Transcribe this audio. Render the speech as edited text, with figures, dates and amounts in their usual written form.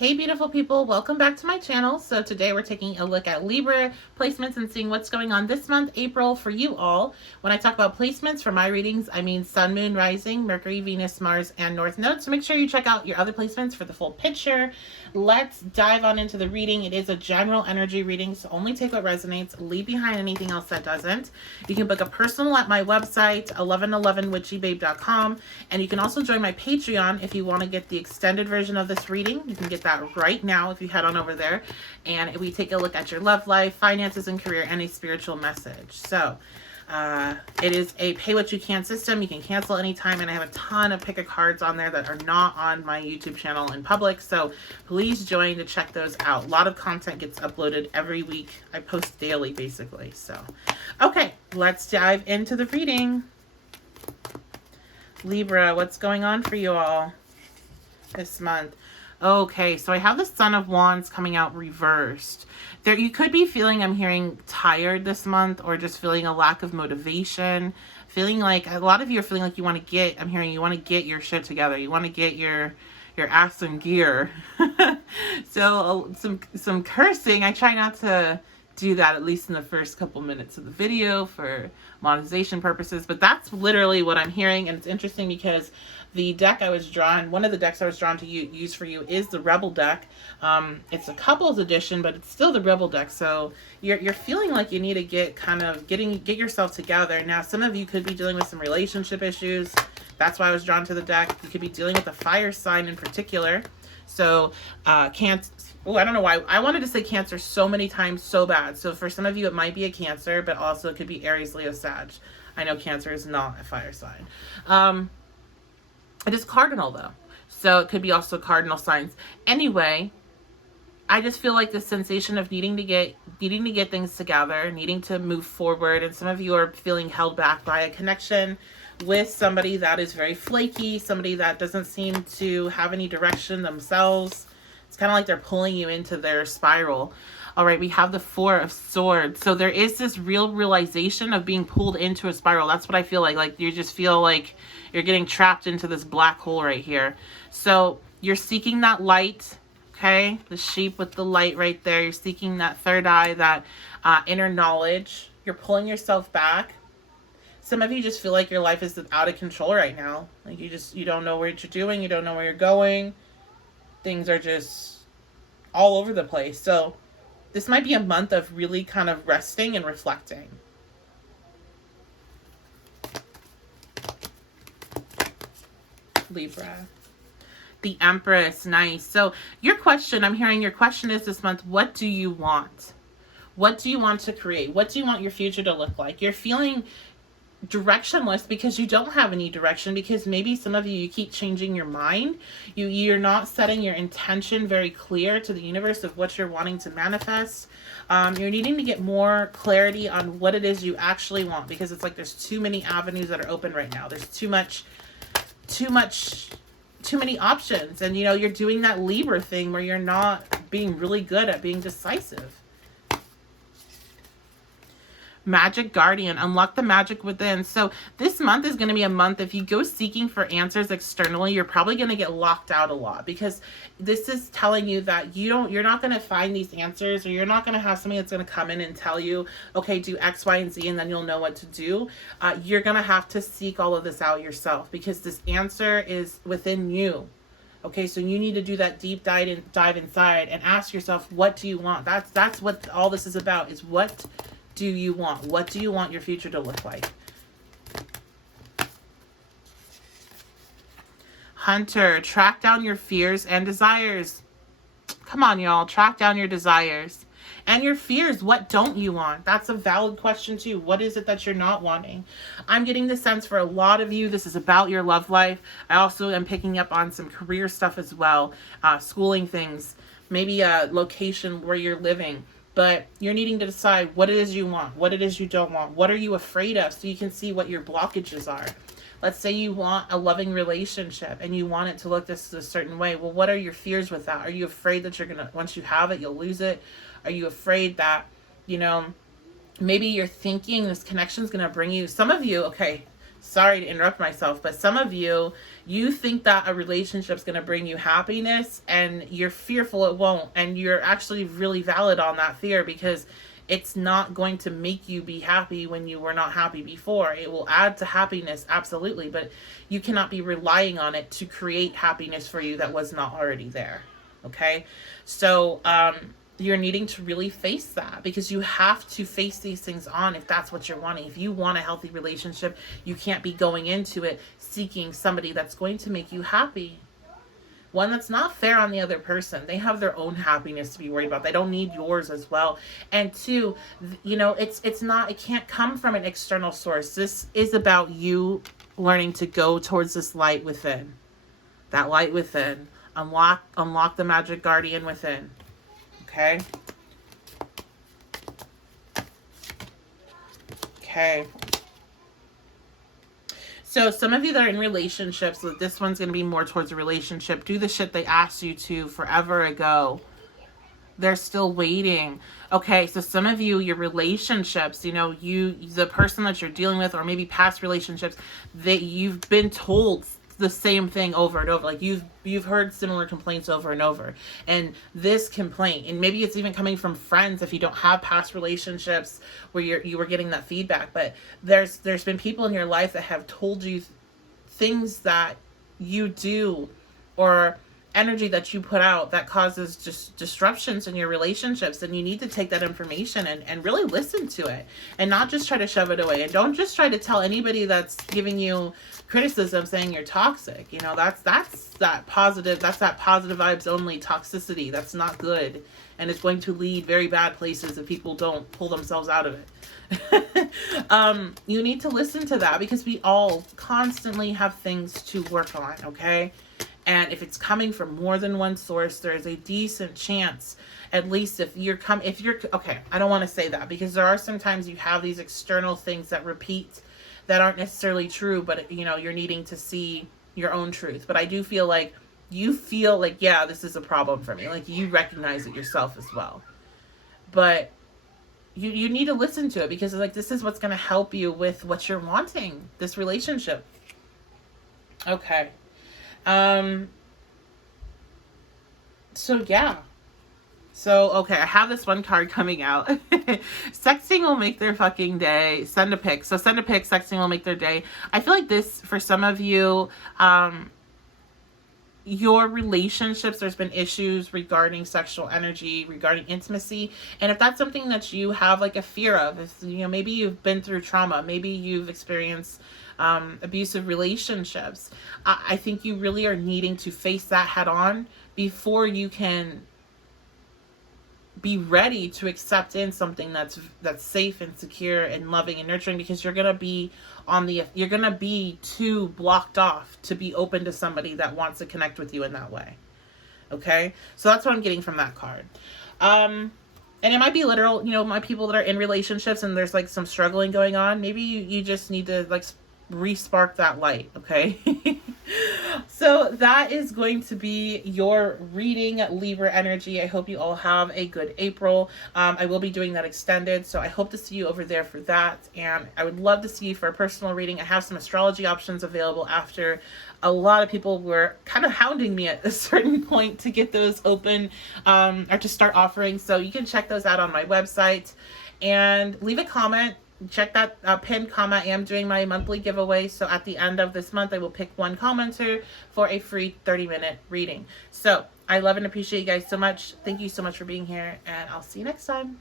Hey beautiful people, welcome back to my channel. So today we're taking a look at Libra placements and seeing what's going on this month, April, for you all. When I talk about placements for my readings, I mean Sun, Moon, Rising, Mercury, Venus, Mars, and North Node. So make sure you check out your other placements for the full picture. Let's dive on into the reading. It is a general energy reading, so only take what resonates. Leave behind anything else that doesn't. You can book a personal at my website, 1111witchybabe.com, and you can also join my Patreon if you want to get the extended version of this reading. You can get that right now if you head on over there, and we take a look at your love life, finances, and career, and a spiritual message. So it is a pay what you can system. You can cancel anytime, and I have a ton of pick a cards on there that are not on my YouTube channel in public, so please join to check those out. A lot of content gets uploaded every week. I post daily basically. So okay, let's dive into the reading. Libra, what's going on for you all this month? Okay, so I have the Son of Wands coming out reversed. There, you could be feeling, I'm hearing, tired this month, or just feeling a lack of motivation. Feeling like, a lot of you are feeling like you want to get, I'm hearing you want to get your shit together. You want to get your ass in gear. So some cursing. I try not to do that, at least in the first couple minutes of the video, for monetization purposes, but that's literally what I'm hearing. And it's interesting because the deck I was drawn, one of the decks I was drawn to use for you is the Rebel deck. It's a couples edition, but it's still the Rebel deck. So you're feeling like you need to get yourself together. Now, some of you could be dealing with some relationship issues. That's why I was drawn to the deck. You could be dealing with a fire sign in particular. So Cancer. Oh, I don't know why. I wanted to say Cancer so many times so bad. So for some of you, it might be a Cancer, but also it could be Aries, Leo, Sag. I know Cancer is not a fire sign. It is cardinal though. So it could be also cardinal signs. Anyway, I just feel like the sensation of needing to get things together, needing to move forward. And some of you are feeling held back by a connection with somebody that is very flaky, somebody that doesn't seem to have any direction themselves. It's kind of like they're pulling you into their spiral. All right, we have the Four of Swords. So there is this real realization of being pulled into a spiral. That's what I feel like. Like you just feel like you're getting trapped into this black hole right here. So you're seeking that light, okay? The sheep with the light right there. You're seeking that third eye, that inner knowledge. You're pulling yourself back. Some of you just feel like your life is out of control right now. Like you don't know what you're doing. You don't know where you're going. Things are just all over the place. So this might be a month of really kind of resting and reflecting. Libra. The Empress. Nice. So your question, I'm hearing your question is this month, what do you want? What do you want to create? What do you want your future to look like? You're feeling directionless because you don't have any direction, because maybe some of you keep changing your mind. You're not setting your intention very clear to the universe of what you're wanting to manifest. You're needing to get more clarity on what it is you actually want, because it's like there's too many avenues that are open right now. There's too many options, and you're doing that Libra thing where you're not being really good at being decisive. Magic Guardian, unlock the magic within. So this month is going to be a month, if you go seeking for answers externally, you're probably going to get locked out a lot, because this is telling you that you're not going to find these answers, or you're not going to have somebody that's going to come in and tell you, okay, do X, Y, and Z, and then you'll know what to do. You're going to have to seek all of this out yourself, because this answer is within you. Okay, so you need to do that deep dive inside and ask yourself, what do you want? That's what all this is about, is what do you want? What do you want your future to look like? Hunter, track down your fears and desires. Come on, y'all. Track down your desires and your fears. What don't you want? That's a valid question too. What is it that you're not wanting? I'm getting the sense for a lot of you, this is about your love life. I also am picking up on some career stuff as well. Schooling things, maybe a location where you're living. But you're needing to decide what it is you want, what it is you don't want. What are you afraid of, so you can see what your blockages are. Let's say you want a loving relationship and you want it to look this a certain way. Well, what are your fears with that? Are you afraid that once you have it, you'll lose it? Are you afraid that, maybe you're thinking this connection is going to bring you, some of you, okay, sorry to interrupt myself, but some of you, you think that a relationship's going to bring you happiness, and you're fearful it won't. And you're actually really valid on that fear, because it's not going to make you be happy when you were not happy before. It will add to happiness, absolutely, but you cannot be relying on it to create happiness for you that was not already there. Okay? So, you're needing to really face that, because you have to face these things on if that's what you're wanting. If you want a healthy relationship, you can't be going into it seeking somebody that's going to make you happy. One that's not fair on the other person. They have their own happiness to be worried about. They don't need yours as well. And two, you know, it can't come from an external source. This is about you learning to go towards this light within. That light within. Unlock the magic guardian within. Okay. Okay. So some of you that are in relationships, so this one's going to be more towards a relationship. Do the shit they asked you to forever ago. They're still waiting. Okay, so some of you, your relationships, you know, the person that you're dealing with, or maybe past relationships, that you've been told the same thing over and over. Like you've heard similar complaints over and over. And this complaint, and maybe it's even coming from friends if you don't have past relationships where you were getting that feedback. But there's been people in your life that have told you things that you do, or energy that you put out, that causes just disruptions in your relationships. And you need to take that information and really listen to it, and not just try to shove it away. And don't just try to tell anybody that's giving you criticism saying you're toxic. You know, that's that positive vibes only toxicity. That's not good, and it's going to lead very bad places if people don't pull themselves out of it. You need to listen to that, because we all constantly have things to work on. Okay. And if it's coming from more than one source, there is a decent chance, at least if you're okay, I don't want to say that, because there are sometimes you have these external things that repeat that aren't necessarily true, but you know, you're needing to see your own truth. But I do feel like you feel like, yeah, this is a problem for me. Like you recognize it yourself as well. But you need to listen to it, because like this is what's going to help you with what you're wanting, this relationship. Okay. So yeah. So, okay, I have this one card coming out. Sexting will make their fucking day. Send a pic. So send a pic, sexting will make their day. I feel like this, for some of you, your relationships, there's been issues regarding sexual energy, regarding intimacy. And if that's something that you have like a fear of, if, you know, maybe you've been through trauma, maybe you've experienced abusive relationships, I think you really are needing to face that head on before you can be ready to accept in something that's safe and secure and loving and nurturing, because you're gonna be too blocked off to be open to somebody that wants to connect with you in that way. Okay, so that's what I'm getting from that card. And it might be literal, you know, my people that are in relationships and there's like some struggling going on. Maybe you just need to like re-spark that light. Okay. So that is going to be your reading, Libra energy. I hope you all have a good April. I will be doing that extended, so I hope to see you over there for that. And I would love to see you for a personal reading. I have some astrology options available after a lot of people were kind of hounding me at a certain point to get those open, or to start offering. So you can check those out on my website and leave a comment. Check that pinned comment. I am doing my monthly giveaway, so at the end of this month I will pick one commenter for a free 30-minute reading. So I love and appreciate you guys so much. Thank you so much for being here, and I'll see you next time.